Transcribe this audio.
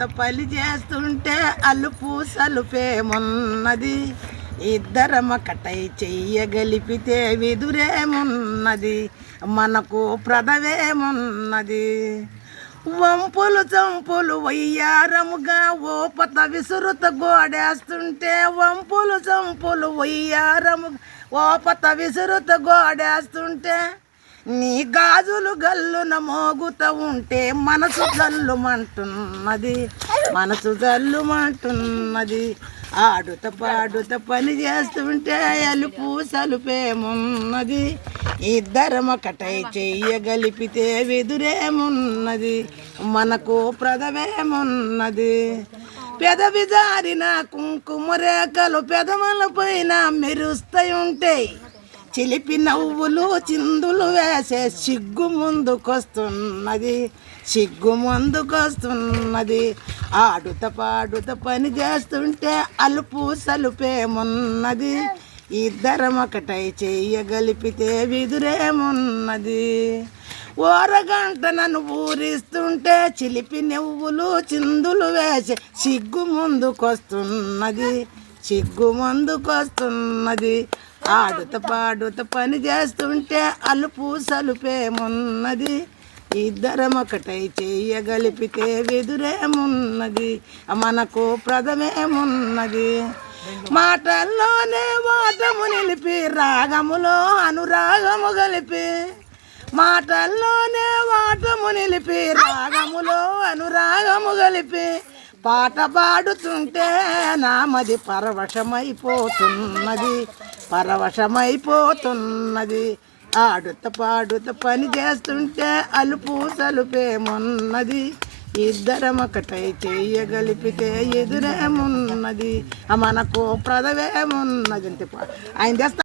ఆడుత పని చేస్తుంటే అలుపు సలుపేమున్నది, ఇద్దరమొకటై చెయ్యగలిపితే విదురేమున్నది, మనకు ప్రదవేమున్నది. వంపులు చంపులు వయ్యారముగా ఓపత విసురుత గోడేస్తుంటే, వంపులు చంపులు వయ్యారముగా ఓపత విసురుత గోడేస్తుంటే, నీ గాజులు గల్లున మోగుత ఉంటే మనసు జల్లుమంటున్నది, మనసు జల్లుమంటున్నది. ఆడుత పాడుత పని చేస్తుంటే అలుపు సలుపేమున్నది, ఇద్దరమొకటై చెయ్యగలిపితే వెదురేమున్నది, మనకు ప్రదవేమున్నది. పెదవి జారిన కుంకుమ రేఖలు పెదవుల పైన మెరుస్తాయుంటాయి, చిలిపి నవ్వులు చిందులు వేసే సిగ్గు ముందుకొస్తున్నది, సిగ్గు ముందుకొస్తున్నది. ఆడుత పాడుత పని చేస్తుంటే అలుపు సలుపేమున్నది, ఇద్దరమొకటై చెయ్యగలిపితే విదురేమున్నది. ఓరగంట నన్ను ఊరిస్తుంటే చిలిపి నవ్వులు చిందులు వేసే సిగ్గు ముందుకొస్తున్నది, సిగ్గు ముందుకొస్తున్నది. ఆడుత పాడుత పని చేస్తుంటే అలుపు సలుపేమున్నది, ఇద్దరమొకటై చెయ్యగలిపితే వెదురేమున్నది, మనకు ప్రదమేమున్నది. మాటల్లోనే వాటము నిలిపి రాగములో అనురాగము గలిపి, మాటల్లోనే వాటము నిలిపి రాగములో అనురాగము గలిపి, పాట పాడుతుంటే నామది పరవశమైపోతున్నది, పరవశమైపోతున్నది. ఆడుత పాడుత పని చేస్తుంటే అలుపు సలుపేమున్నది, ఇద్దరమొకటై చెయ్యగలిపితే ఎదురేమున్నది, మనకు ప్రదవేమున్నది. ఆయన